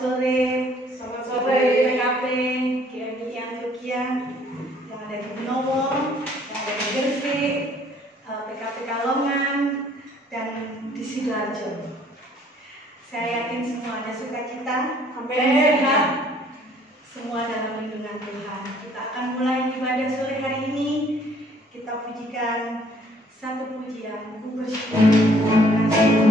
sore. Selamat sore. PKP GMI Antioquia yang ada di Benowo, yang ada di Gresik, PKP Kalongan, dan di Sidoarjo. Saya yakin semua ada sukacita, dan sehat, semua dalam lindungan Tuhan. Kita akan mulai ibadah sore hari ini. Kita pujikan satu pujian, Ku bersyukur. Terima kasih.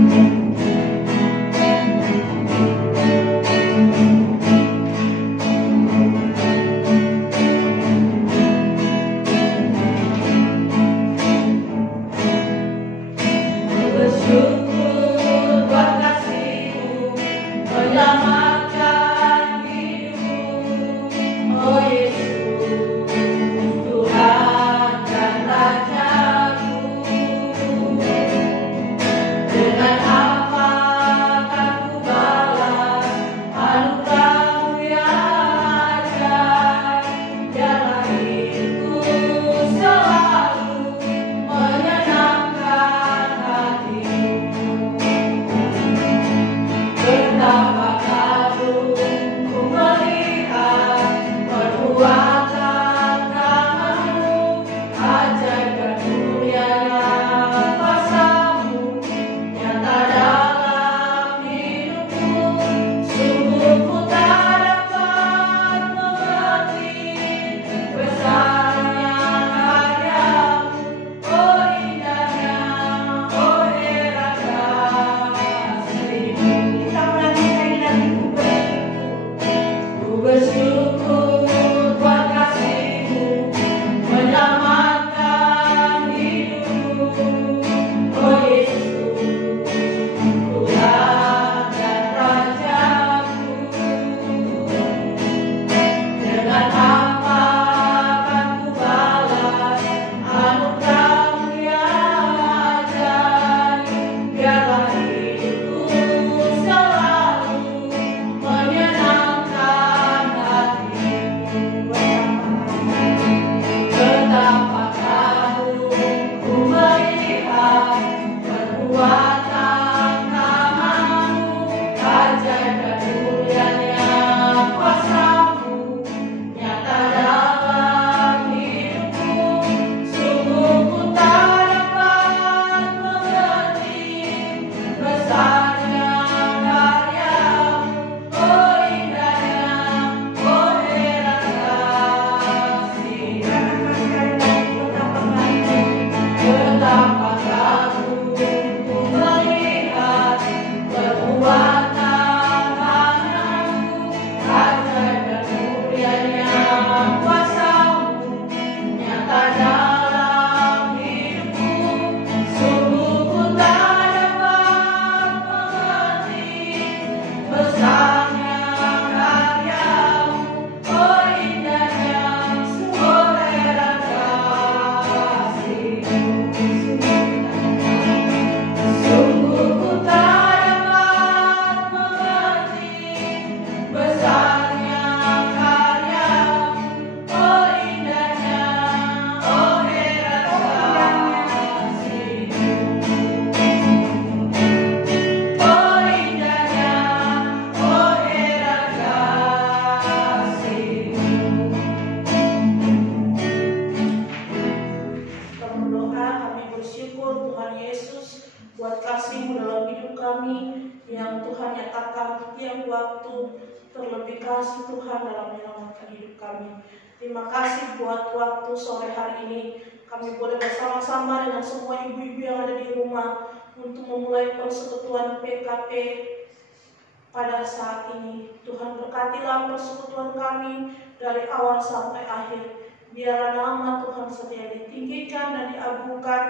Terima kasih buat waktu sore hari ini. Kami boleh bersama-sama dengan semua ibu-ibu yang ada di rumah untuk memulai persekutuan PKP pada saat ini. Tuhan berkatilah persekutuan kami dari awal sampai akhir. Biarlah nama Tuhan setia ditinggikan dan diagungkan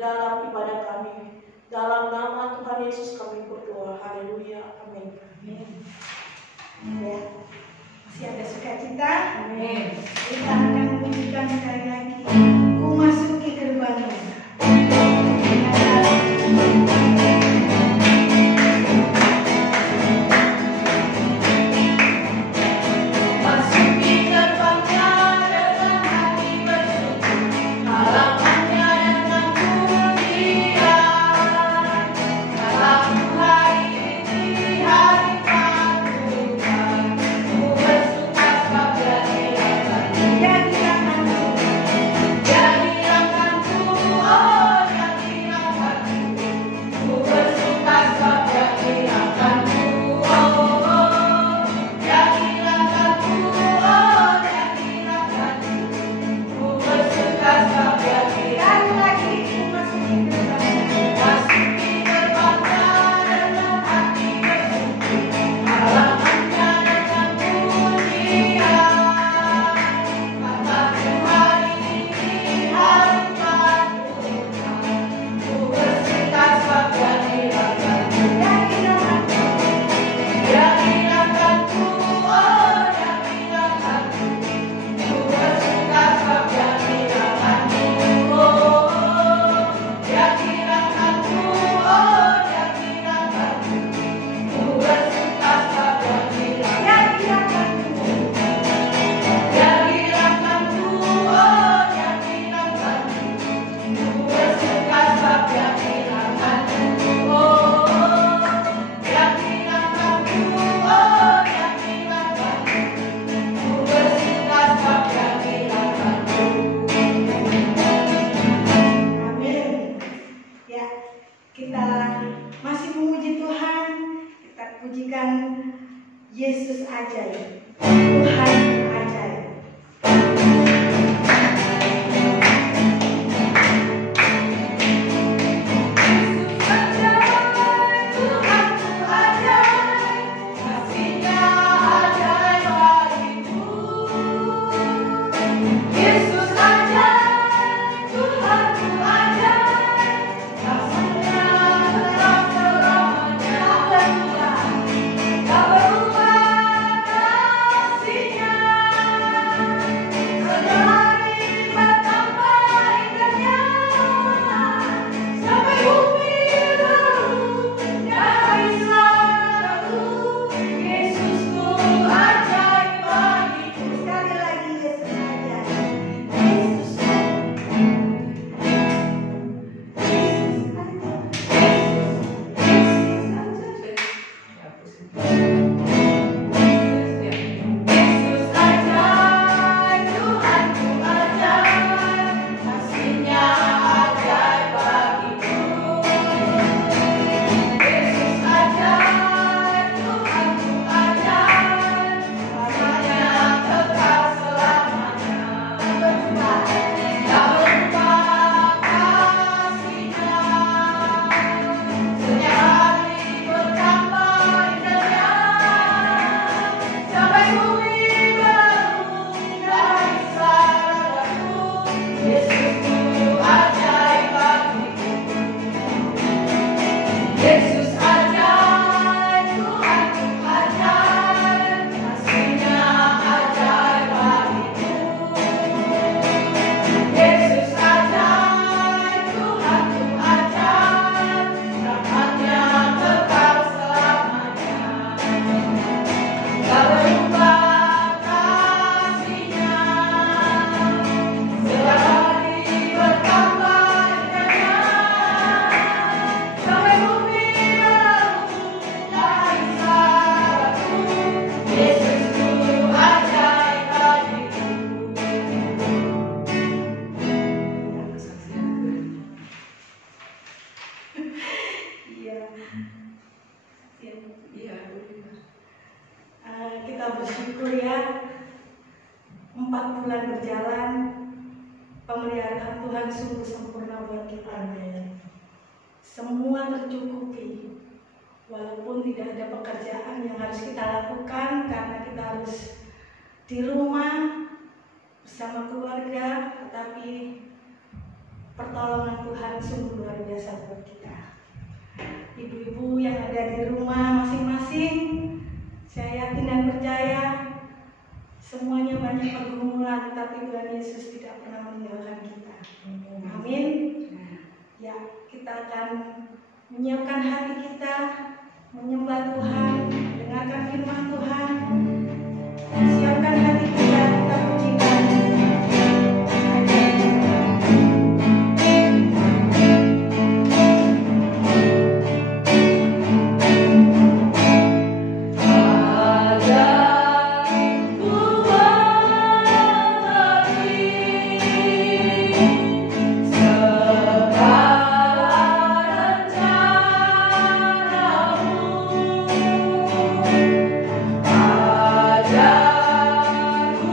dalam ibadah kami. Dalam nama Tuhan Yesus kami berdoa. Haleluya. Amin. Ya. Masih ada sukacita. Amin. Kita akan menunjukkan sekali lagi. Ku masuki gerbangnya. Halamannya dengan pujian, dalam hari ini hari Paku. masih memuji Tuhan, kita pujikan Yesus ajaib, Tuhan ajaib. Kita bersyukur ya, 4 bulan berjalan, pemeliharaan Tuhan sungguh sempurna buat kita. Semua tercukupi, walaupun tidak ada pekerjaan yang harus kita lakukan karena kita harus di rumah bersama keluarga, tetapi pertolongan Tuhan sungguh luar biasa buat kita. Ibu-ibu yang ada di rumah masing-masing, saya yakin dan percaya semuanya banyak pergumulan, tapi Tuhan Yesus tidak pernah meninggalkan kita. Amin. Ya, kita akan menyiapkan hati kita, menyembah Tuhan, dengarkan firman Tuhan. Siapkan hati kita pujikan. Ajaib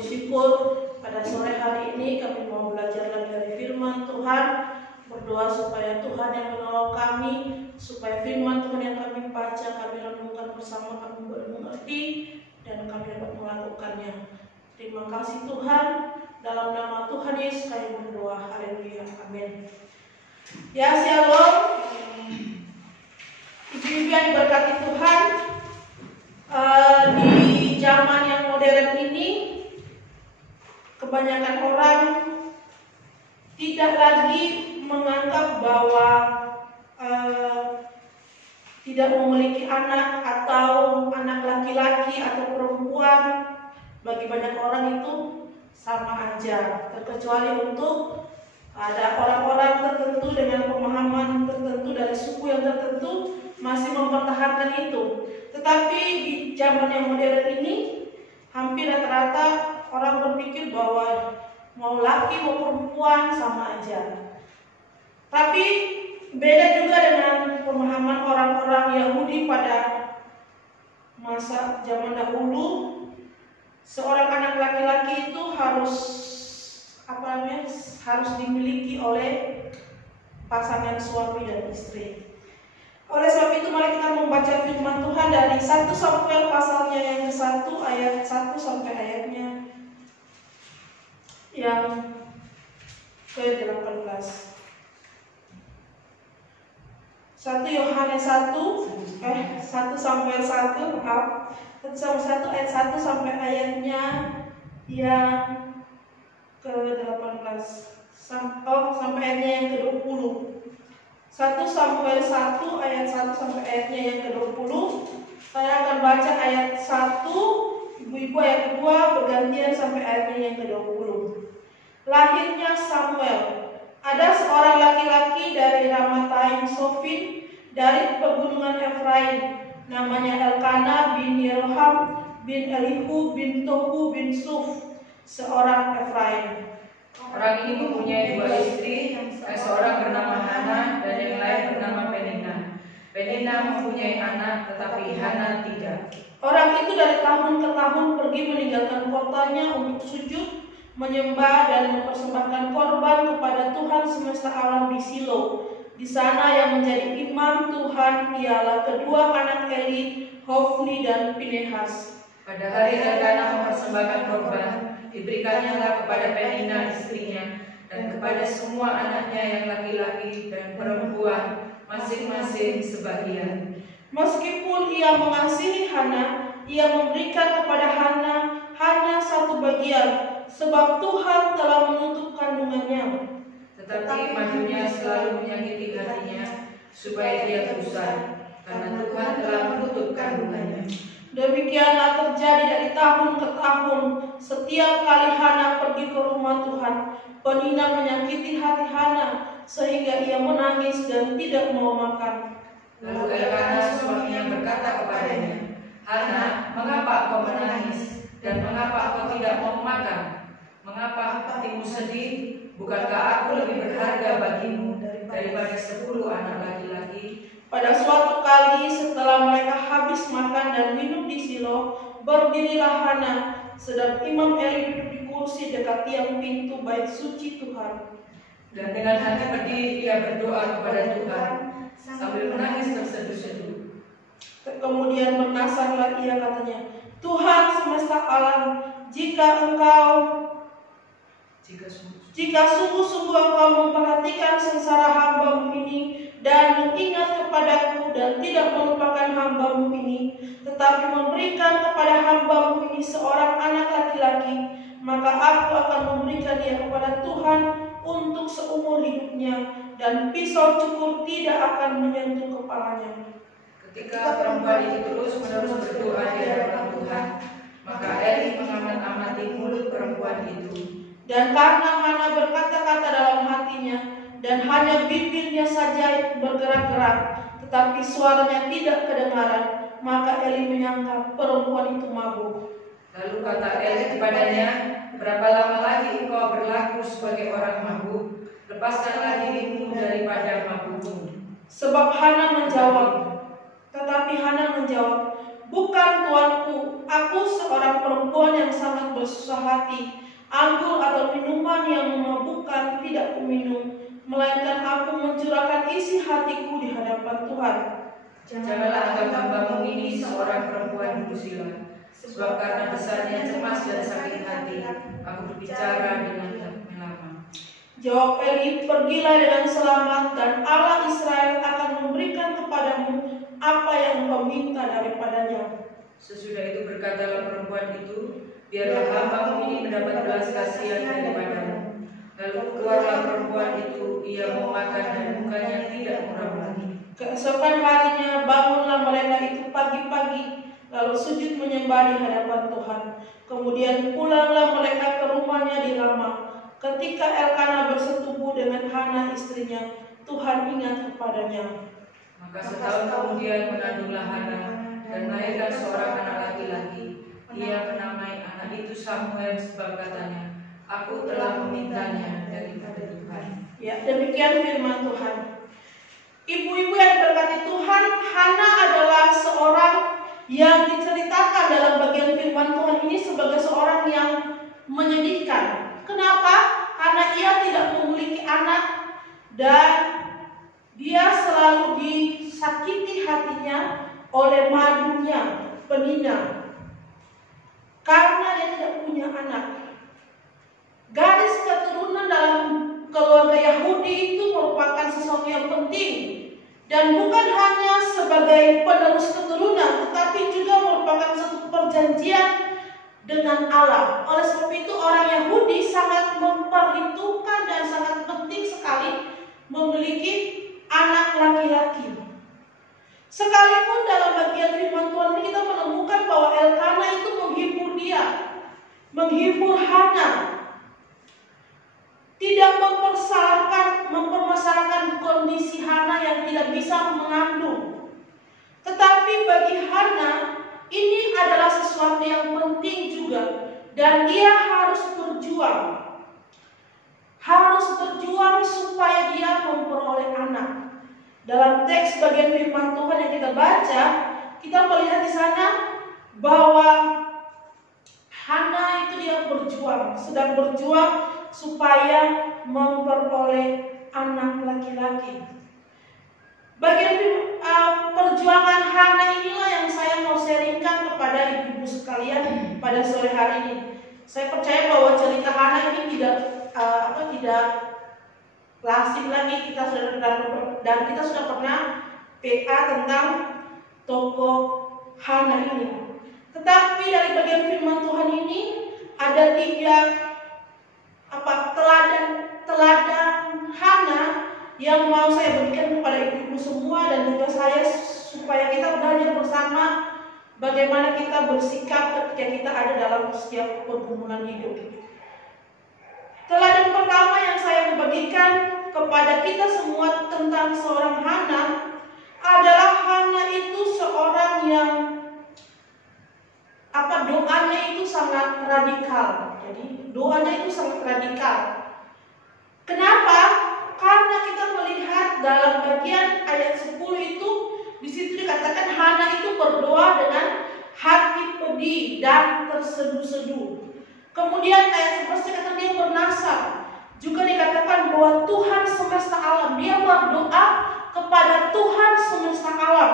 bersyukur pada sore hari ini kami mau belajar lagi dari firman Tuhan. Berdoa supaya Tuhan yang menolong kami, supaya firman Tuhan yang kami baca, kami renungkan bersama, kami boleh mengerti dan kami dapat melakukannya. Terima kasih Tuhan, dalam nama Tuhan Yesus kami berdoa. Haleluya, amin. Ya, shalom. Ibu-ibu yang diberkati Tuhan, di zaman yang modern ini kebanyakan orang tidak lagi menganggap bahwa tidak memiliki anak atau anak laki-laki atau perempuan. Bagi banyak orang itu sama aja, terkecuali untuk ada orang-orang tertentu dengan pemahaman tertentu dari suku yang tertentu masih mempertahankan itu. Tetapi di zaman yang modern ini hampir rata-rata orang berpikir bahwa mau laki mau perempuan sama aja. Tapi beda juga dengan pemahaman orang-orang Yahudi pada masa zaman dahulu. Seorang anak laki-laki itu harus dimiliki oleh pasangan suami dan istri. Oleh sebab itu mari kita membaca firman Tuhan dari 1 Samuel pasalnya yang ke-1 ayat 1 sampai ayatnya yang ke-18. 1 Samuel 1 ayat 1 sampai ayatnya yang ke-18 sampai ayatnya yang ke-20. 1 Samuel 1 ayat 1 sampai ayatnya yang ke-20. Saya akan baca ayat 1, ibu-ibu ayat 2 bergantian sampai ayatnya yang ke-20. Lahirnya Samuel. Ada seorang laki-laki dari Ramataim Sofim dari pegunungan Efraim, namanya Elkana bin Yeroham bin Elihu bin Tohu bin Suf, seorang Efraim. Orang ini mempunyai 2 istri, seorang bernama Hana dan yang lain bernama Penina. Penina mempunyai anak, tetapi Hana tidak. Orang itu dari tahun ke tahun pergi meninggalkan kotanya untuk sujud, menyembah dan mempersembahkan korban kepada Tuhan semesta alam di Silo. Di sana yang menjadi imam Tuhan ialah kedua anak Eli, Hofni dan Pinehas. Pada hari Elkana mempersembahkan korban, diberikannya kepada Penina istrinya dan kepada semua anaknya yang laki-laki dan perempuan masing-masing sebagian. Meskipun ia mengasihi Hana, ia memberikan kepada Hana hanya 1 bagian, sebab Tuhan telah menutup kandungannya. Tetapi majunya selalu menyakiti hatinya supaya dia gusar, karena Tuhan telah menutup kandungannya. Demikianlah terjadi dari tahun ke tahun. Setiap kali Hana pergi ke rumah Tuhan, Penina menyakiti hati Hana sehingga ia menangis dan tidak mau makan. Lalu Elkana suaminya berkata kepadanya, Hana, mengapa kau menangis dan mengapa kau tidak mau makan? Mengapa hatimu sedih? Bukankah aku lebih berharga bagimu daripada 10 anak laki-laki? Pada suatu kali setelah mereka habis makan dan minum di Silo, berdirilah Hana, sedang Imam Eli duduk di kursi dekat tiang pintu bait suci Tuhan. Dan dengan hati berdiri ia berdoa kepada Tuhan sambil menangis terseduh-seduh. Kemudian bernasarlah ia, katanya, Tuhan semesta alam, jika sungguh-sungguh Engkau memperhatikan sengsara hamba-Mu ini dan mengingat kepadaku dan tidak melupakan hamba-Mu ini, tetapi memberikan kepada hamba-Mu ini seorang anak laki-laki, maka aku akan memberikan dia kepada Tuhan untuk seumur hidupnya, dan pisau cukur tidak akan menyentuh kepalanya. Ketika perempuan itu terus-menerus berdoa di hadapan Tuhan, maka Eli mengamat-amati mulut perempuan itu. Dan karena Hana berkata-kata dalam hatinya, dan hanya bibirnya saja bergerak-gerak, tetapi suaranya tidak kedengaran, maka Eli menyangka perempuan itu mabuk. Lalu kata Eli kepadanya, berapa lama lagi engkau berlaku sebagai orang mabuk? Lepaskanlah dirimu daripada mabukmu. Tetapi Hana menjawab, "Bukan tuanku, aku seorang perempuan yang sangat bersusah hati. Anggur atau minuman yang memabukkan tidak kuminum, melainkan aku mencurahkan isi hatiku di hadapan Tuhan. Janganlah anggap hambamu ini seorang perempuan berdusilan, sebab karena besarnya cemas dan sakit hati, aku berbicara dengan lama." Jawab Eli, "Pergilah dengan selamat, dan Allah Israel akan memberikan kepadamu apa yang engkau minta daripadanya." Sesudah itu berkatalah perempuan itu, "Biarlah hambamu ini mendapat belas kasihan daripadamu." Lalu keluarlah perempuan itu, ia mau makan dan mukanya tidak muram lagi. Keesokan harinya bangunlah mereka itu pagi-pagi, lalu sujud menyembah di hadapan Tuhan. Kemudian pulanglah mereka ke rumahnya di Rama. Ketika Elkana bersetubuh dengan Hana istrinya, Tuhan ingat kepadanya. Maka setahun kemudian menandunglah Hana dan melahirkan seorang anak laki-laki. Ia menamai anak itu Samuel, sebab katanya, "Aku telah memintanya daripada Tuhan." Ya, demikian firman Tuhan. Ibu-ibu yang diberkati Tuhan, Hana adalah seorang yang diceritakan dalam bagian firman Tuhan ini sebagai seorang yang menyedihkan. Kenapa? Karena ia tidak memiliki anak dan dia selalu disakiti hatinya oleh madunya, penina, karena dia tidak punya anak. Garis keturunan dalam keluarga Yahudi itu merupakan sesuatu yang penting, dan bukan hanya sebagai penerus keturunan, tetapi juga merupakan satu perjanjian dengan Allah. Oleh sebab itu orang Yahudi sangat memperhitungkan dan sangat penting sekali memiliki anak laki-laki. Sekalipun dalam bagian firman Tuhan ini kita menemukan bahwa Elkana itu menghibur dia, menghibur Hana, tidak mempermasalahkan kondisi Hana yang tidak bisa mengandung. Tetapi bagi Hana ini adalah sesuatu yang penting juga, dan dia harus berjuang supaya dia memperoleh anak. Dalam teks bagian firman Tuhan yang kita baca, kita melihat di sana bahwa Hana itu dia sedang berjuang supaya memperoleh anak laki-laki. Bagian perjuangan Hana inilah yang saya mau sharingkan kepada ibu-ibu sekalian pada sore hari ini. Saya percaya bahwa cerita Hana ini tidak lazim lagi. Kita sudah pernah PA tentang tokoh Hana ini. Tetapi dari bagian firman Tuhan ini ada 3 teladan Hana yang mau saya berikan kepada ibu-ibu semua dan juga saya, supaya kita belajar bersama bagaimana kita bersikap ketika kita ada dalam setiap pergumulan hidup. Teladan pertama yang saya bagikan kepada kita semua tentang seorang Hana adalah Hana itu seorang yang doanya itu sangat radikal. Jadi doanya itu sangat radikal. Kenapa? Karena kita melihat dalam bagian ayat 10 itu, di situ dikatakan Hana itu berdoa dengan hati pedih dan terseduh-seduh. Kemudian ayat 11 dikatakan dia bernasar. Juga dikatakan bahwa Tuhan semesta alam, dia berdoa kepada Tuhan semesta alam.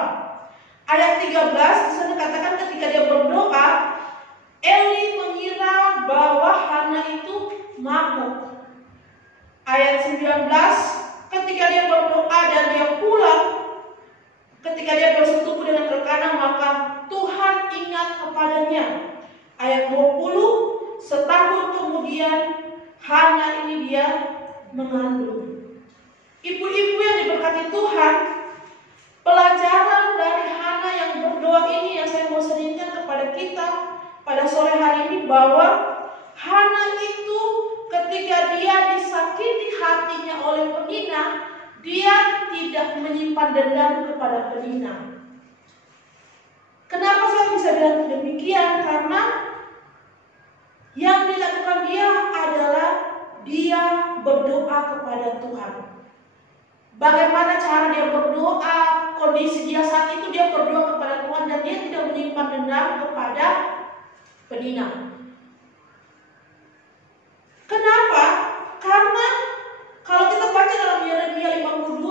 Ayat 13 di sana dikatakan ketika dia berdoa, Eli mengira bahwa Hana itu mabuk. Ayat 19, ketika dia berdoa dan dia pulang, ketika dia bersetubuh dengan Elkana, maka Tuhan ingat kepadanya. Ayat 20, setahun kemudian Hana ini dia mengandung. Ibu-ibu yang diberkati Tuhan, pelajaran dari Hana yang berdoa ini yang saya mau sharingkan kepada kita pada sore hari ini, bahwa Hana itu ketika dia disakiti hatinya oleh penina, dia tidak menyimpan dendam kepada penina. Kenapa saya bisa bilang demikian? Karena yang dilakukan dia adalah dia berdoa kepada Tuhan. Bagaimana cara dia berdoa? Kondisi dia saat itu dia berdoa kepada Tuhan dan dia tidak menyimpan dendam kepada Penina. Kenapa? Karena kalau kita baca dalam Yeremia 52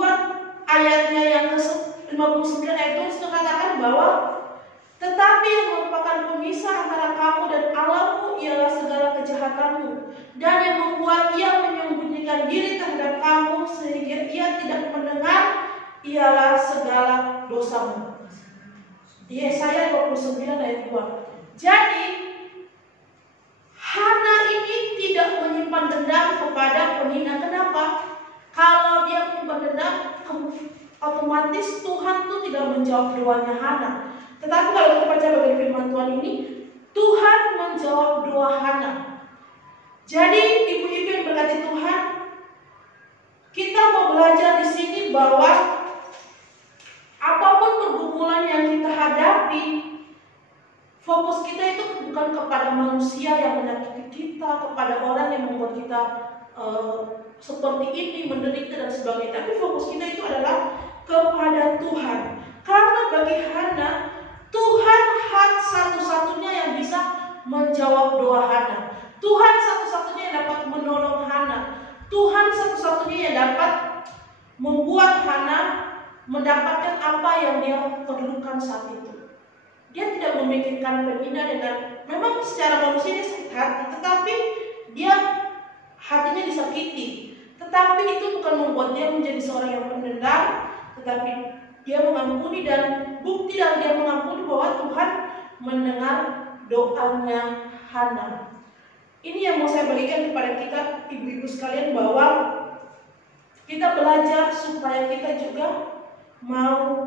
ayatnya yang ke-59 ayat itu katakan bahwa tetapi yang merupakan pemisah antara kamu dan Allahmu ialah segala kejahatanmu, dan yang membuat ia menyembunyikan diri terhadap kamu sehingga ia tidak mendengar ialah segala dosamu. Yesaya 29 ayat 2. Jadi Hana ini tidak menyimpan dendam kepada Penina. Kenapa? Kalau dia menyimpan dendam, otomatis Tuhan itu tidak menjawab doanya Hana. Tetapi kalau kita baca bagian firman Tuhan ini, Tuhan menjawab doa Hana. Jadi ibu-ibu yang berkati Tuhan, kita mau belajar di sini bahwa apapun pergumulan yang kita hadapi, fokus kita itu bukan kepada manusia yang menyakiti kita, kepada orang yang membuat kita seperti ini, menderita dan sebagainya. Tapi fokus kita itu adalah kepada Tuhan. Karena bagi Hana, Tuhan satu-satunya yang bisa menjawab doa Hana. Tuhan satu-satunya yang dapat menolong Hana. Tuhan satu-satunya yang dapat membuat Hana mendapatkan apa yang dia perlukan saat itu. Dia tidak memikirkan Penina dengan, memang secara manusia dia sakit hati, tetapi dia hatinya disakiti. Tetapi itu bukan membuat dia menjadi seorang yang pendendam, tetapi dia mengampuni, dan bukti dari dia mengampuni bahwa Tuhan mendengar doanya Hana. Ini yang mau saya bagikan kepada kita ibu-ibu sekalian, bahwa kita belajar supaya kita juga mau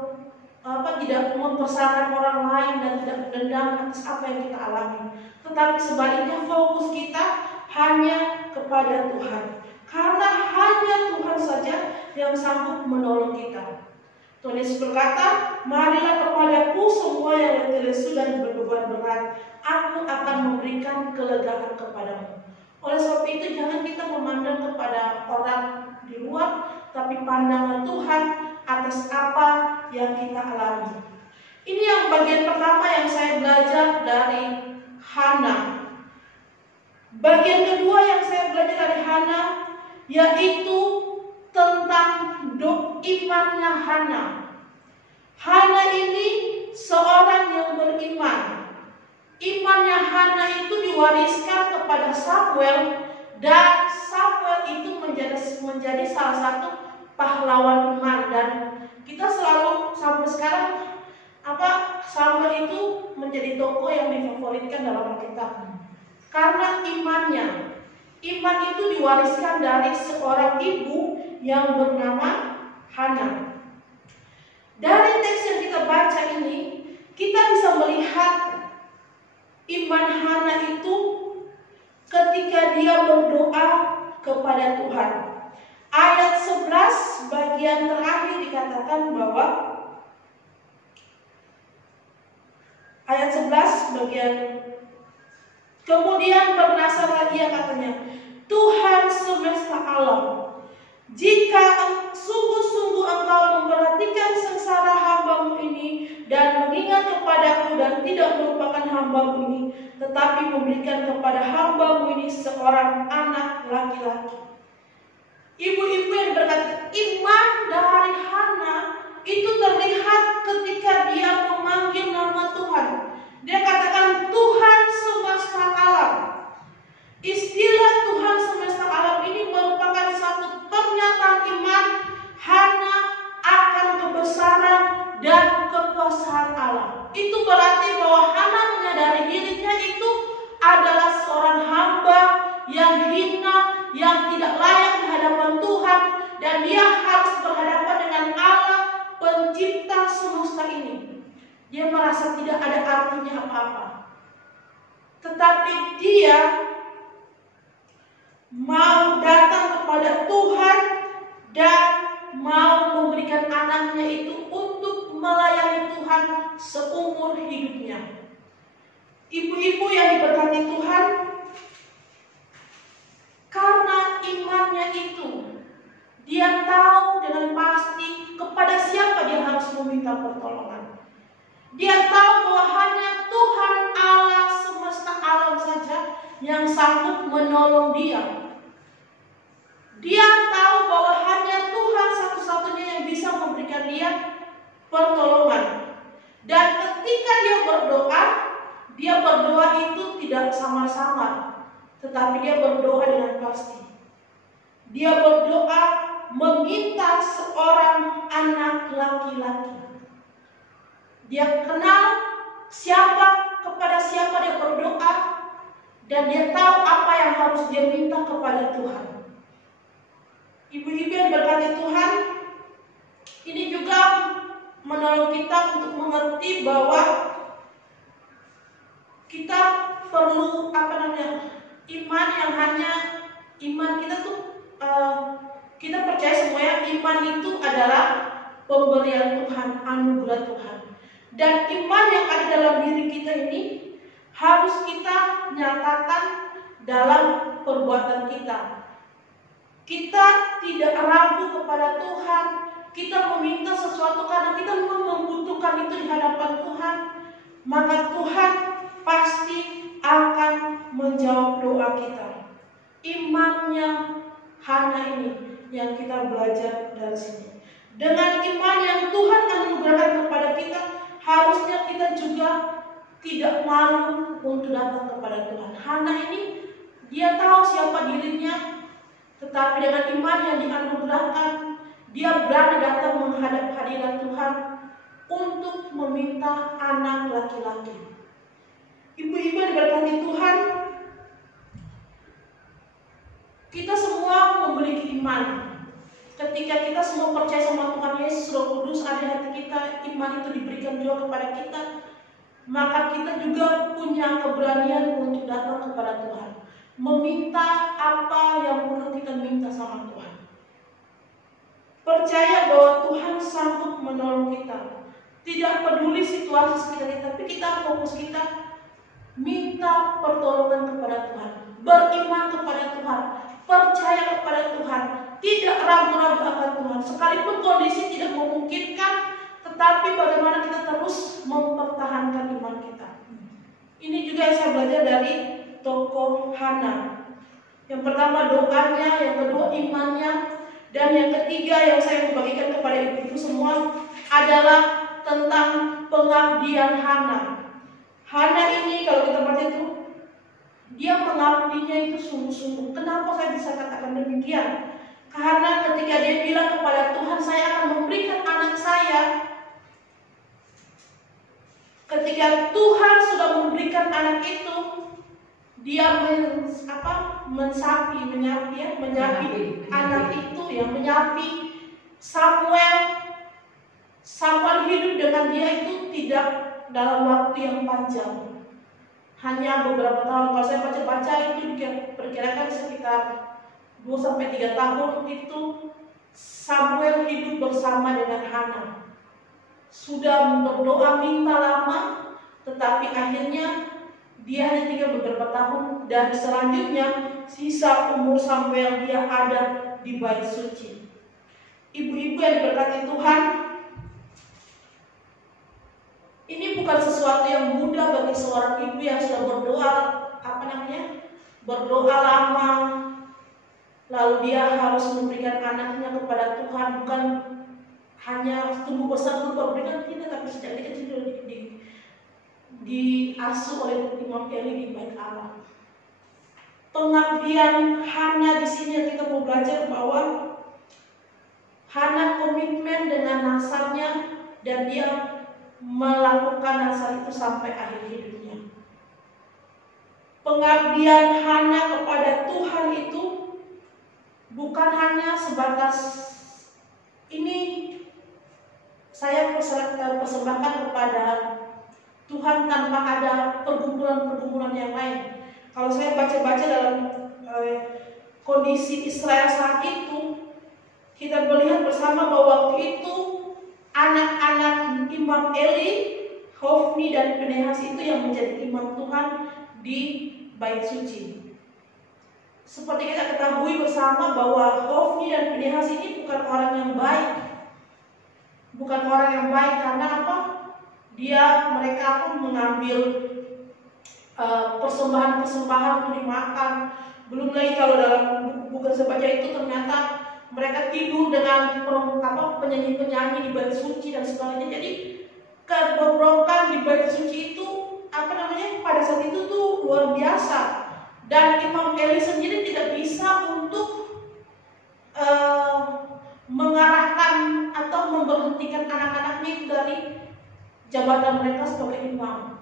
tidak mempersalahkan orang lain dan tidak berdendam atas apa yang kita alami. Tetapi sebaliknya fokus kita hanya kepada Tuhan. Karena hanya Tuhan saja yang sanggup menolong kita. Tuhan Yesus berkata, marilah kepadaku semua yang letih lesu dan berbeban berat, aku akan memberikan kelegaan kepadamu. Oleh sebab itu jangan kita memandang kepada orang di luar, tapi pandangan Tuhan atas apa yang kita alami. Ini yang bagian pertama yang saya belajar dari Hana. Bagian kedua yang saya belajar dari Hana yaitu tentang imannya Hana. Hana ini seorang yang beriman. Imannya Hana itu diwariskan kepada Samuel, dan Samuel itu menjadi salah satu pahlawan iman. Dan kita selalu sampai sekarang Samuel itu menjadi tokoh yang difavoritkan dalam Alkitab karena imannya. Iman itu diwariskan dari seorang ibu yang bernama Hana. Dari teks yang kita baca ini, kita bisa melihat iman Hana itu ketika dia berdoa kepada Tuhan. Ayat 11 bagian terakhir dikatakan bahwa ayat 11 bagian kemudian bernasarlah ia, katanya, Tuhan semesta alam, jika sungguh-sungguh engkau memperhatikan sengsara hamba-Mu ini dan mengingat kepadaku dan tidak melupakan hamba-Mu ini, tetapi memberikan kepada hamba-Mu ini seorang anak laki-laki. Ibu-ibu yang berkata, iman dari Hana itu terlihat ketika dia memanggil nama Tuhan. Dia katakan Tuhan semesta alam. Istilah Tuhan semesta alam ini merupakan satu pernyataan iman Hana akan kebesaran dan kekuasaan Allah. Itu berarti bahwa Hana menyadari dirinya itu adalah seorang hamba yang hina, yang tidak layak di hadapan Tuhan, dan dia harus berhadapan dengan Allah pencipta semesta ini. Dia merasa tidak ada artinya apa-apa, tetapi dia mau datang kepada Tuhan dan mau memberikan anaknya itu untuk melayani Tuhan seumur hidupnya. Ibu-ibu yang diberkati Tuhan, karena imannya itu, dia tahu dengan pasti kepada siapa dia harus meminta pertolongan. Dia tahu bahwa hanya Tuhan yang sanggup menolong dia. Dia tahu bahwa hanya Tuhan satu-satunya yang bisa memberikan dia pertolongan. Dan ketika dia berdoa itu tidak samar-samar, tetapi dia berdoa dengan pasti. Dia berdoa meminta seorang anak laki-laki. Dia kenal kepada siapa dia berdoa, dan dia tahu apa yang harus dia minta kepada Tuhan. Ibu-ibu yang berkati Tuhan, ini juga menolong kita untuk mengerti bahwa kita perlu iman yang hanya iman kita tuh kita percaya semuanya iman itu adalah pemberian Tuhan, anugerah Tuhan. Dan iman yang ada dalam diri kita ini harus kita nyatakan dalam perbuatan kita. Kita tidak ragu kepada Tuhan. Kita meminta sesuatu karena kita membutuhkan itu di hadapan Tuhan. Maka Tuhan pasti akan menjawab doa kita. Imannya Hana ini yang kita belajar dari sini. Dengan iman yang Tuhan anugerahkan kepada kita, harusnya kita juga tidak malu untuk datang kepada Tuhan. Hana ini dia tahu siapa dirinya, tetapi dengan iman yang dianugerahkan, dia berani datang menghadap hadirat Tuhan untuk meminta anak laki-laki. Ibu-ibu yang diberkati Tuhan, kita semua memiliki iman. Ketika kita semua percaya sama Tuhan Yesus, Roh Kudus ada di hati kita, iman itu diberikan juga kepada kita, maka kita juga punya keberanian untuk datang kepada Tuhan, meminta apa yang perlu kita minta sama Tuhan. Percaya bahwa Tuhan sanggup menolong kita. Tidak peduli situasi sekitar kita, tapi kita fokus kita minta pertolongan kepada Tuhan, beriman kepada Tuhan, percaya kepada Tuhan, tidak ragu-ragu akan Tuhan. Sekalipun kondisi tidak memungkinkan, tetapi bagaimana kita terus mempertahankan iman kita. Ini juga yang saya belajar dari tokoh Hana. Yang pertama doanya, yang kedua imannya, dan yang ketiga yang saya mau bagikan kepada ibu-ibu semua adalah tentang pengabdian Hana. Hana ini kalau kita baca itu, dia mengabdinya itu sungguh-sungguh. Kenapa saya bisa katakan demikian? Karena ketika dia bilang kepada Tuhan, saya akan memberikan anak saya. Ketika Tuhan sudah memberikan anak itu, dia menyapi anak itu, yang menyapi Samuel hidup dengan dia itu tidak dalam waktu yang panjang, hanya beberapa tahun. Kalau saya baca-baca itu diperkirakan sekitar 2-3 tahun itu Samuel hidup bersama dengan Hana. Sudah berdoa minta lama, tetapi akhirnya dia hanya tinggal beberapa tahun, dan selanjutnya sisa umur Samuel dia ada di bait suci. Ibu-ibu yang diberkati Tuhan, ini bukan sesuatu yang mudah bagi seorang ibu yang sudah berdoa lama, lalu dia harus memberikan anaknya kepada Tuhan. Bukan hanya tumbuh besar dulu berikan tidak, tapi sejak dia kecil diasuh oleh Imam Eli di bait Allah. Pengabdian Hana di sini yang kita mau belajar bahwa Hana komitmen dengan nasarnya, dan dia melakukan nasar itu sampai akhir hidupnya. Pengabdian Hana kepada Tuhan itu bukan hanya sebatas ini saya persembahkan kepada Tuhan tanpa ada pergumulan-pergumulan yang lain. Kalau saya baca-baca dalam kondisi Israel saat itu, kita melihat bersama bahwa waktu itu anak-anak Imam Eli, Hofni dan Pinehas itu yang menjadi imam Tuhan di bait suci. Seperti kita ketahui bersama bahwa Hofni dan Pinehas ini bukan orang yang baik. Bukan orang yang baik karena apa? Mereka pun mengambil persembahan-persembahan untuk dimakan. Belum lagi kalau dalam buku saja itu ternyata mereka tidur dengan penyanyi-penyanyi di bait suci dan sebagainya. Jadi kebobrokan di bait suci itu pada saat itu tuh luar biasa. Dan Imam Eli sendiri tidak bisa untuk mengarahkan atau memberhentikan anak-anaknya itu dari jabatan mereka sebagai imam.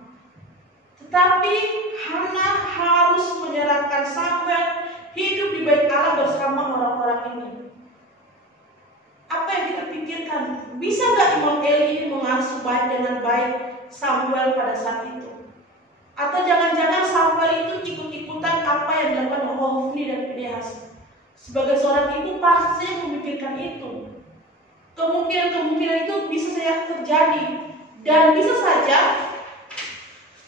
Tetapi Hana harus menyerahkan Samuel hidup di bait Allah bersama orang-orang ini. Apa yang kita pikirkan? Bisa nggak Imam Eli ini mengasuh dengan baik Samuel pada saat itu? Atau jangan-jangan Samuel itu ikut-ikutan apa yang dilakukan oleh Hofni dan Pinehas? Sebagai seorang ibu pasti saya memikirkan itu. Kemungkinan itu bisa saja terjadi. Dan bisa saja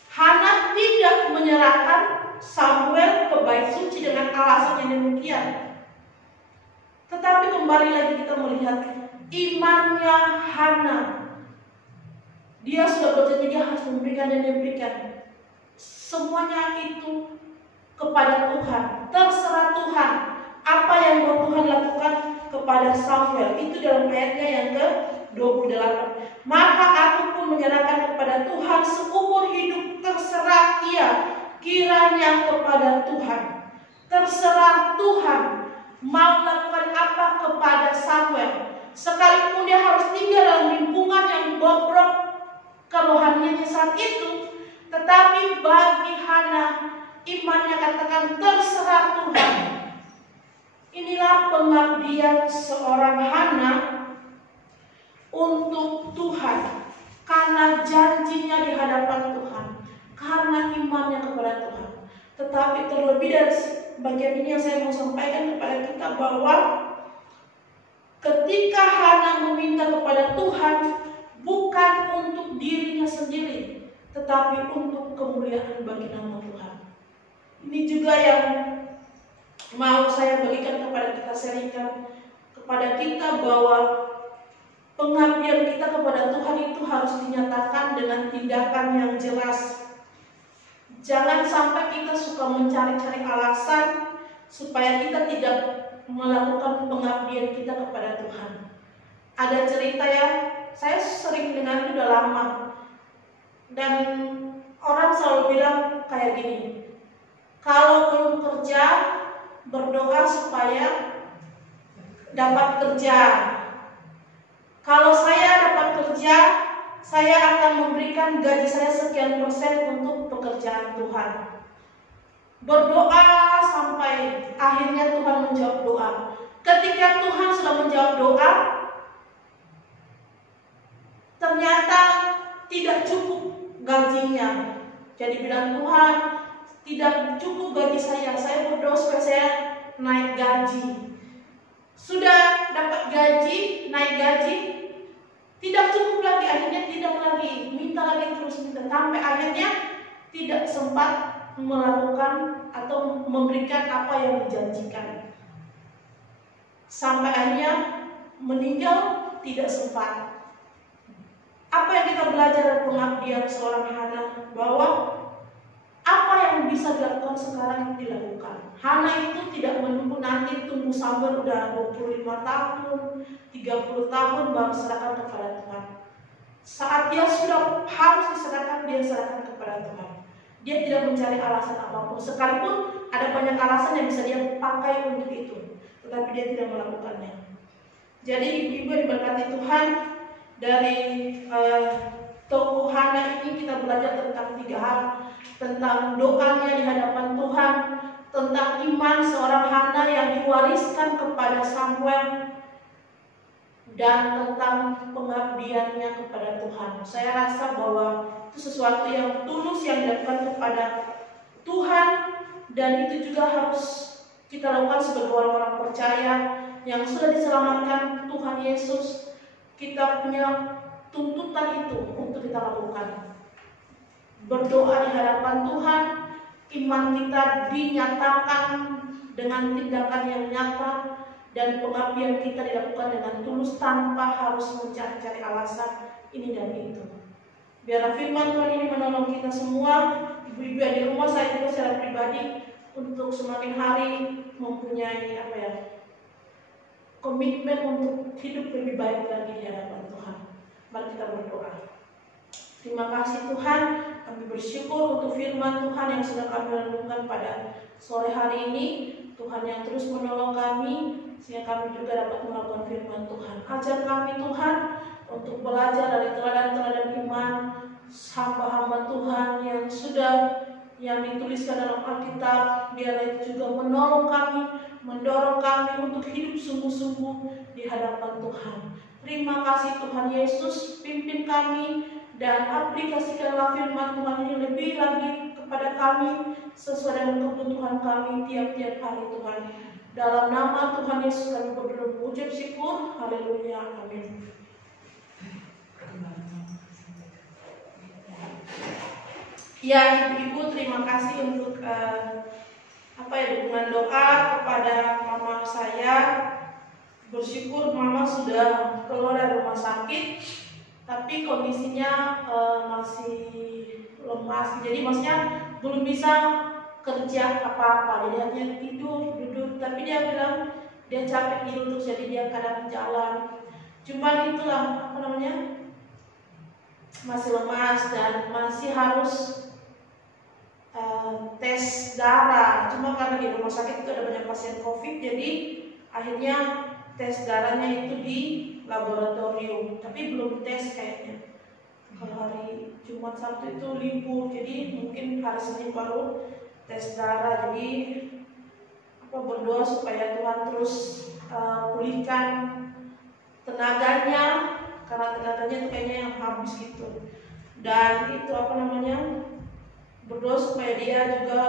Hana tidak menyerahkan Samuel ke bait suci dengan alasan yang demikian. Tetapi kembali lagi kita melihat imannya Hana. Dia sudah berjanji dia harus memberikan dan diberikan. Semuanya itu kepada Tuhan. Terserah Tuhan. Apa yang Tuhan lakukan kepada Samuel. Itu dalam ayatnya yang ke-28. Maka aku pun menyerahkan kepada Tuhan seumur hidup. Terserah ia kiranya kepada Tuhan. Terserah Tuhan mau lakukan apa kepada Samuel. Sekalipun dia harus tinggal dalam lingkungan yang bobrok kerohaniannya saat itu, tetapi bagi Hana imannya katakan terserah Tuhan. Inilah pengabdian seorang Hana untuk Tuhan, karena janjinya di hadapan Tuhan, karena imannya kepada Tuhan. Tetapi terlebih dari bagian ini yang saya mau sampaikan kepada kita, bahwa ketika Hana meminta kepada Tuhan bukan untuk dirinya sendiri, tetapi untuk kemuliaan bagi nama Tuhan. Ini juga yang mau saya bagikan kepada kita, sharingkan kepada kita, bahwa pengabdian kita kepada Tuhan itu harus dinyatakan dengan tindakan yang jelas. Jangan sampai kita suka mencari-cari alasan supaya kita tidak melakukan pengabdian kita kepada Tuhan. Ada cerita yang saya sering dengar sudah lama, dan orang selalu bilang kayak gini, kalau belum kerja berdoa supaya dapat kerja. Kalau saya dapat kerja, saya akan memberikan gaji saya sekian persen untuk pekerjaan Tuhan. Berdoa sampai akhirnya Tuhan menjawab doa. Ketika Tuhan sudah menjawab doa, ternyata tidak cukup gajinya. Jadi bilang, Tuhan, tidak cukup gaji saya berdoa supaya saya naik gaji. Sudah dapat gaji, naik gaji, tidak cukup lagi, akhirnya tidak lagi, minta lagi terus minta, sampai akhirnya tidak sempat melakukan atau memberikan apa yang dijanjikan. Sampai akhirnya meninggal tidak sempat. Apa yang kita belajar dari pengabdian seorang Hana, bahwa apa yang bisa dilakukan sekarang dilakukan. Hana itu tidak menunggu nanti tunggu Samuel udah 25 tahun, 30 tahun baru serahkan kepada Tuhan. Saat dia sudah harus diserahkan, dia serahkan kepada Tuhan. Dia tidak mencari alasan apapun, sekalipun ada banyak alasan yang bisa dia pakai untuk itu, tetapi dia tidak melakukannya. Jadi ibu-ibu diberkati Tuhan, dari tokoh Hana ini kita belajar tentang 3 hal, tentang doanya di hadapan Tuhan, tentang iman seorang Hana yang diwariskan kepada Samuel, dan tentang pengabdiannya kepada Tuhan. Saya rasa bahwa itu sesuatu yang tulus yang dilakukan kepada Tuhan, dan itu juga harus kita lakukan sebagai orang-orang percaya yang sudah diselamatkan Tuhan Yesus. Kita punya tuntutan itu untuk kita lakukan. Berdoa di hadapan Tuhan, iman kita dinyatakan dengan tindakan yang nyata, dan pengabdian kita dilakukan dengan tulus tanpa harus mencari-cari alasan ini dan itu. Biar firman Tuhan ini menolong kita semua. ibu-ibu yang di rumah, saya juga secara pribadi untuk semakin hari mempunyai komitmen untuk hidup lebih baik lagi di hadapan Tuhan. Mari kita berdoa. Terima kasih Tuhan, kami bersyukur untuk firman Tuhan yang sudah kami renungkan pada sore hari ini. Tuhan yang terus menolong kami, sehingga kami juga dapat melakukan firman Tuhan. Ajar kami Tuhan untuk belajar dari teladan-teladan iman hamba-hamba Tuhan yang dituliskan dalam Alkitab. Biarlah itu juga menolong kami, mendorong kami untuk hidup sungguh-sungguh di hadapan Tuhan. Terima kasih Tuhan Yesus, pimpin kami dan aplikasikanlah firman Tuhan ini lebih lagi kepada kami sesuai dengan kebutuhan kami tiap-tiap hari Tuhan. Dalam nama Tuhan Yesus kami berdoa mengucap syukur. Haleluya. Amin. Ya, ibu-ibu, terima kasih untuk dukungan doa kepada mama saya. Bersyukur mama sudah keluar dari rumah sakit, tapi kondisinya masih lemas. Jadi maksudnya belum bisa kerja apa-apa. Jadi hanya tidur, duduk. Tapi dia bilang dia capek tidur terus, jadi dia kadang jalan. Cuman itulah masih lemas dan masih harus tes darah. Cuma karena di rumah sakit itu ada banyak pasien COVID, jadi akhirnya tes darahnya itu di laboratorium, tapi belum tes kayaknya. Kalau hari Jumat Sabtu itu libur, jadi mungkin hari Senin baru tes darah. Jadi berdoa supaya Tuhan terus pulihkan tenaganya, karena tenaganya itu kayaknya yang habis gitu. Dan itu berdoa supaya dia juga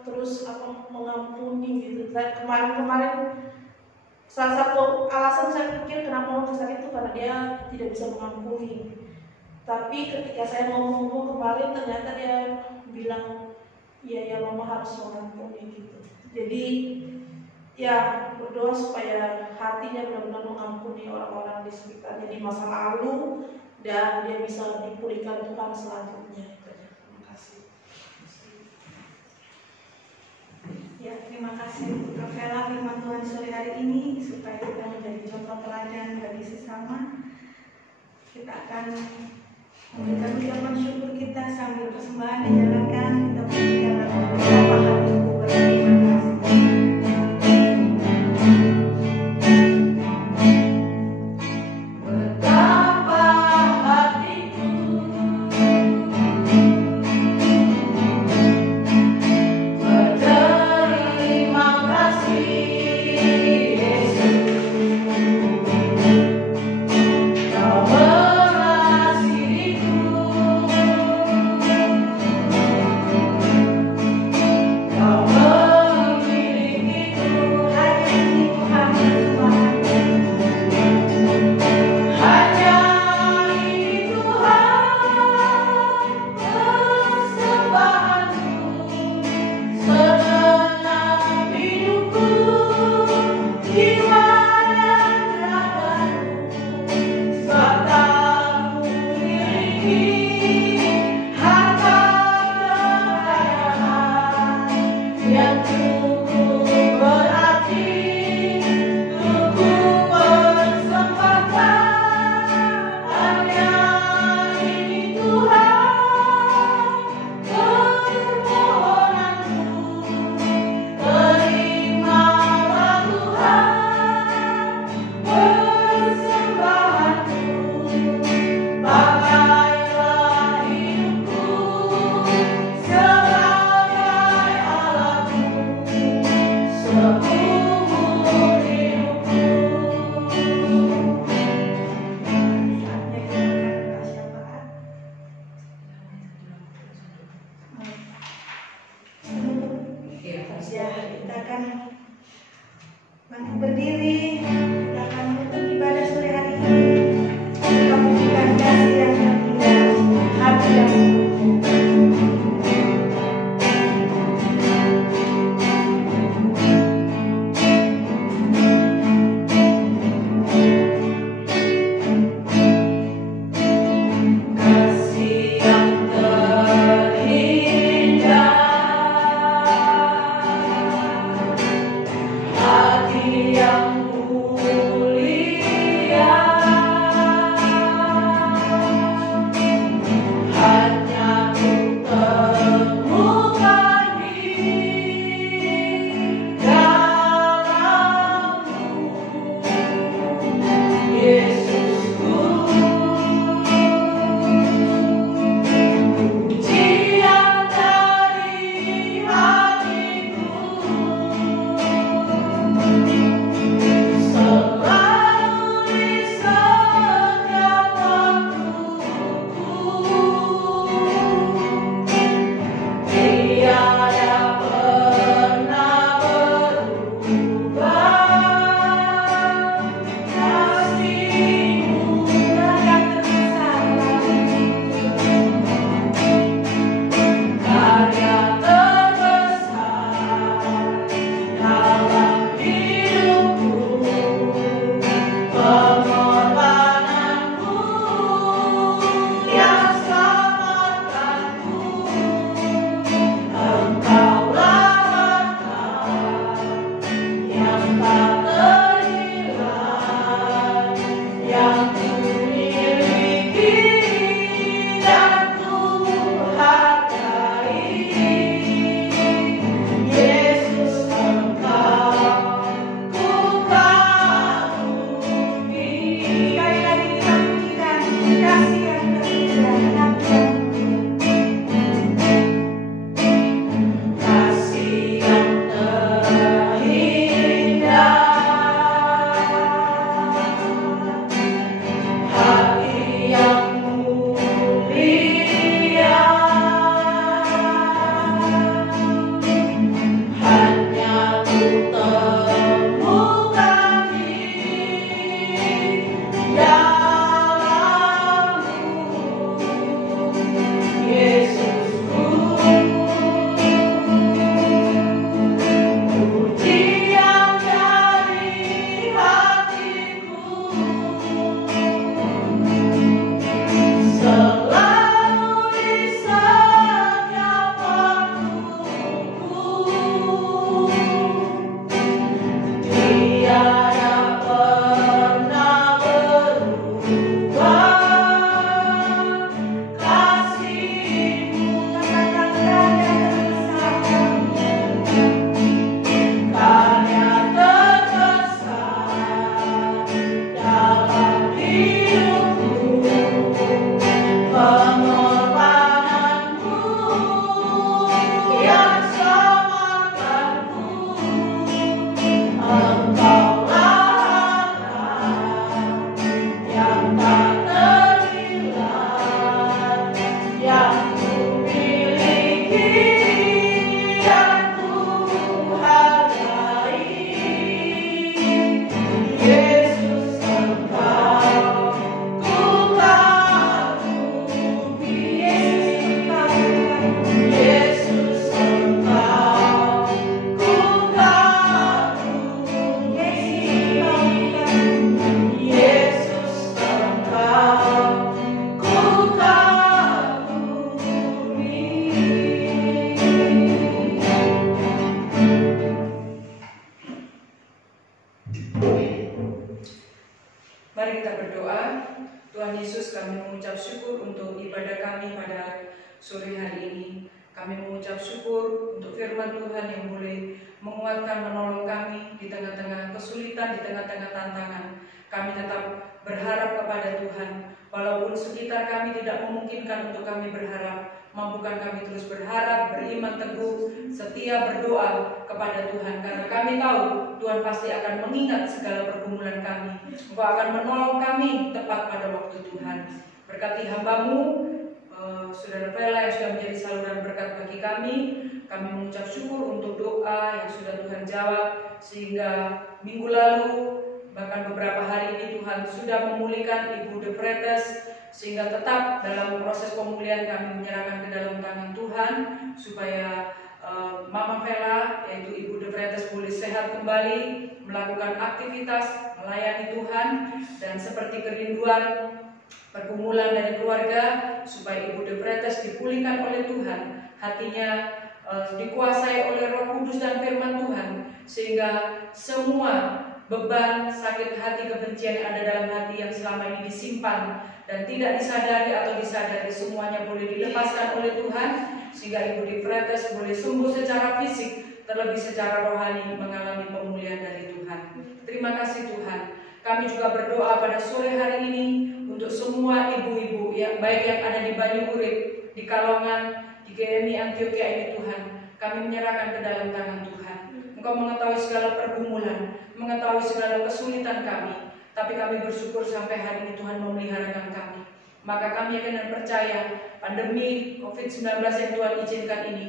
terus mengampuni gitu. Dan kemarin salah satu alasan saya pikir kenapa mau sakit itu karena dia tidak bisa mengampuni. Tapi ketika saya ngomong kemarin, ternyata dia bilang, iya mama harus mengampuni gitu. Jadi ya berdoa supaya hatinya benar-benar mengampuni orang-orang di sekitarnya di masa lalu, dan dia bisa dipulihkan Tuhan selanjutnya. Terima kasih. Ya, terima kasih untuk Kak Vela firman Tuhan sore hari ini, supaya kita menjadi contoh teladan bagi sesama. Kita akan memberikan ucapan syukur kita sambil persembahan dijalankan. Kita berikan beberapa hatiku berterima kasih. Kasih yang terindah Mari kita berdoa. Tuhan Yesus, kami mengucap syukur untuk ibadah kami pada sore hari ini. Kami mengucap syukur untuk firman Tuhan yang boleh menguatkan, menolong kami di tengah-tengah kesulitan, di tengah-tengah tantangan. Kami tetap berharap kepada Tuhan. Walaupun sekitar kami tidak memungkinkan untuk kami berharap, mampukan kami terus berharap, beriman teguh, setia berdoa kepada Tuhan. Karena kami tahu Tuhan pasti akan mengingat segala pergumulan kami. Engkau akan menolong kami tepat pada waktu Tuhan. Berkati hamba-Mu, Saudara Vela yang sudah menjadi saluran berkat bagi kami. Kami mengucap syukur untuk doa yang sudah Tuhan jawab, sehingga minggu lalu bahkan beberapa hari ini Tuhan sudah memulihkan Ibu De Vretes, sehingga tetap dalam proses pemulihan kami menyerahkan ke dalam tangan Tuhan, supaya Mama Vela, yaitu Ibu De Vretes, boleh sehat kembali, melakukan aktivitas, melayani Tuhan, dan seperti kerinduan pergumulan dari keluarga, supaya Ibu De Vretes dipulihkan oleh Tuhan, hatinya dikuasai oleh Roh Kudus dan firman Tuhan, sehingga semua beban, sakit hati, kebencian yang ada dalam hati yang selama ini disimpan dan tidak disadari atau disadari, semuanya boleh dilepaskan oleh Tuhan, sehingga Ibu De Vretes boleh sembuh secara fisik, terlebih secara rohani mengalami pemulihan dari Tuhan. Terima kasih Tuhan. Kami juga berdoa pada sore hari ini untuk semua ibu-ibu yang baik yang ada di Banyu Urip, di Kalongan, di GMI Antioquia ini Tuhan. Kami menyerahkan ke dalam tangan Tuhan. Engkau mengetahui segala pergumulan, mengetahui segala kesulitan kami, tapi kami bersyukur sampai hari ini Tuhan memeliharakan kami. Maka kami akan percaya pandemi COVID-19 yang Tuhan izinkan ini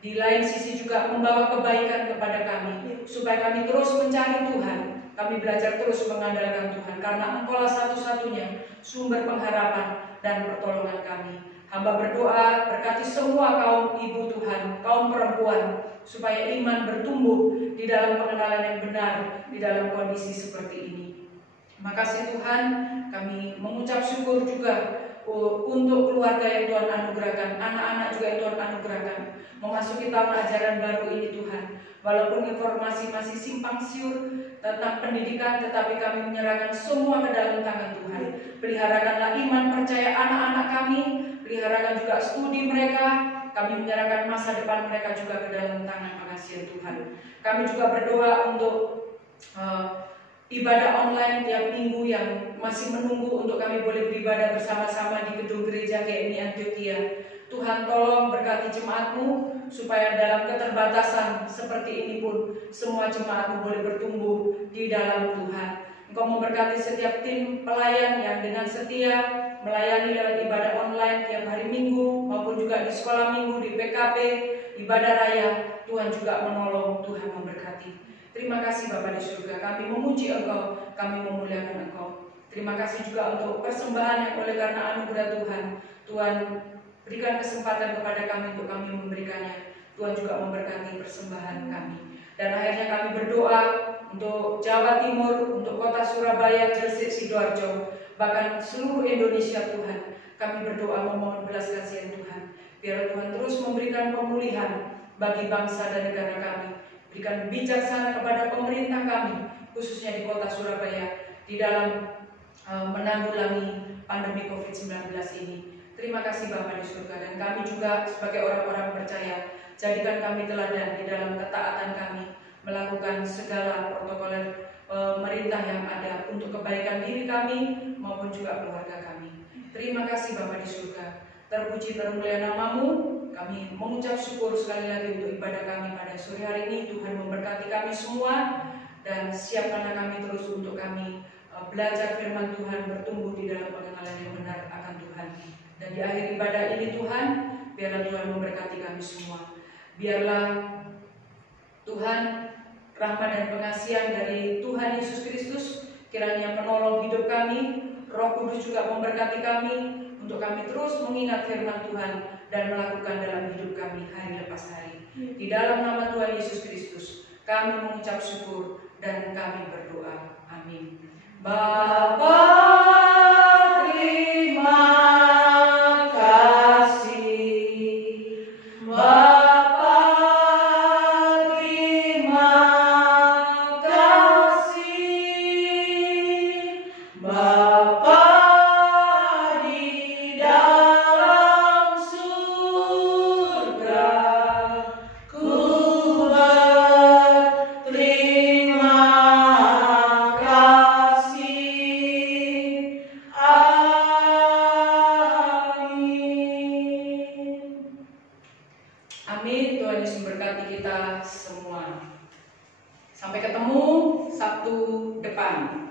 di lain sisi juga membawa kebaikan kepada kami, supaya kami terus mencari Tuhan, kami belajar terus mengandalkan Tuhan, karena Engkaulah satu-satunya sumber pengharapan dan pertolongan kami. Hamba berdoa berkati semua kaum ibu Tuhan, kaum perempuan, supaya iman bertumbuh di dalam pengenalan yang benar di dalam kondisi seperti ini. Makasih Tuhan, kami mengucap syukur juga untuk keluarga yang Tuhan anugerahkan, anak-anak juga yang Tuhan anugerahkan, memasuki tahun ajaran baru ini Tuhan. Walaupun informasi masih simpang siur tentang pendidikan, tetapi kami menyerahkan semua ke dalam tangan Tuhan. Peliharakanlah iman percaya anak-anak kami, peliharakan juga studi mereka. Kami menyerahkan masa depan mereka juga ke dalam tangan Makasih Tuhan. Kami juga berdoa untuk ibadah online tiap minggu yang masih menunggu untuk kami boleh beribadah bersama-sama di gedung gereja GMI Antioquia. Tuhan tolong berkati jemaat-Mu supaya dalam keterbatasan seperti ini pun semua jemaat-Mu boleh bertumbuh di dalam Tuhan. Engkau memberkati setiap tim pelayan yang dengan setia melayani lewat ibadah online tiap hari Minggu maupun juga di sekolah minggu, di PKP, ibadah raya. Tuhan juga menolong, Tuhan memberkati. Terima kasih Bapa di surga, kami memuji Engkau, kami memuliakan Engkau. Terima kasih juga untuk persembahan yang oleh karena anugerah Tuhan, Tuhan berikan kesempatan kepada kami untuk kami memberikannya. Tuhan juga memberkati persembahan kami. Dan akhirnya kami berdoa untuk Jawa Timur, untuk kota Surabaya, Gresik, Sidoarjo, bahkan seluruh Indonesia Tuhan. Kami berdoa memohon belas kasihan Tuhan. Biar Tuhan terus memberikan pemulihan bagi bangsa dan negara kami. Berikan bijaksana kepada pemerintah kami, khususnya di kota Surabaya, di dalam menanggulangi pandemi COVID-19 ini. Terima kasih Bapa di surga, dan kami juga sebagai orang-orang percaya, jadikan kami teladan di dalam ketaatan kami, melakukan segala protokol pemerintah yang ada untuk kebaikan diri kami maupun juga keluarga kami. Terima kasih Bapa di surga, terpuji termulia nama-Mu. Kami mengucap syukur sekali lagi untuk ibadah kami pada sore hari ini. Tuhan memberkati kami semua, dan siapkanlah kami terus untuk kami belajar firman Tuhan, bertumbuh di dalam pengenalan yang benar akan Tuhan. Dan di akhir ibadah ini Tuhan, biarlah Tuhan memberkati kami semua. Biarlah Tuhan, rahmat dan pengasihan dari Tuhan Yesus Kristus kiranya menolong hidup kami. Roh Kudus juga memberkati kami untuk kami terus mengingat firman Tuhan dan melakukan dalam hidup kami hari lepas hari. Di dalam nama Tuhan Yesus Kristus kami mengucap syukur dan kami berdoa. Amin. Bapa, terima kasih. Bapa, terima kasih. Bapa di dalam surga, ku berterima kasih. Amin. Amin. Tuhan Yesus memberkati kita semua. Sampai ketemu Sabtu depan.